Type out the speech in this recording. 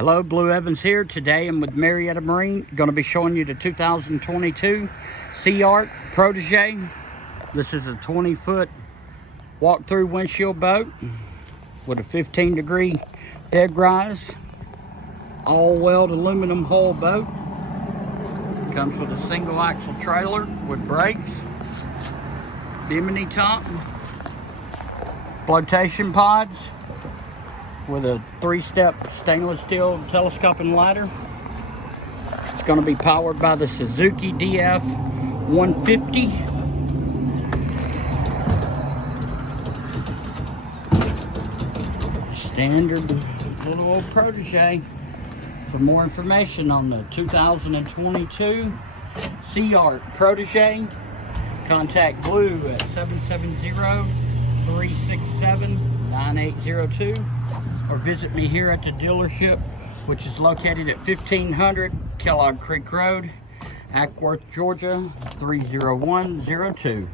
Hello, Blue Evans here. Today I'm with Marietta Marine. Going to be showing you the 2022 SeaArk Protégé. This is a 20-foot walk-through windshield boat with a 15-degree dead rise. All-weld aluminum hull boat. Comes with a single axle trailer with brakes, bimini top, flotation pods with a 3-step stainless steel telescoping ladder. It's going to be powered by the Suzuki DF150. Standard little old Protégé. For more information on the 2022 SeaArk Protégé, contact Blue at 770-367-9802 or visit me here at the dealership, which is located at 1500 Kellogg Creek Road, Ackworth, Georgia 30102.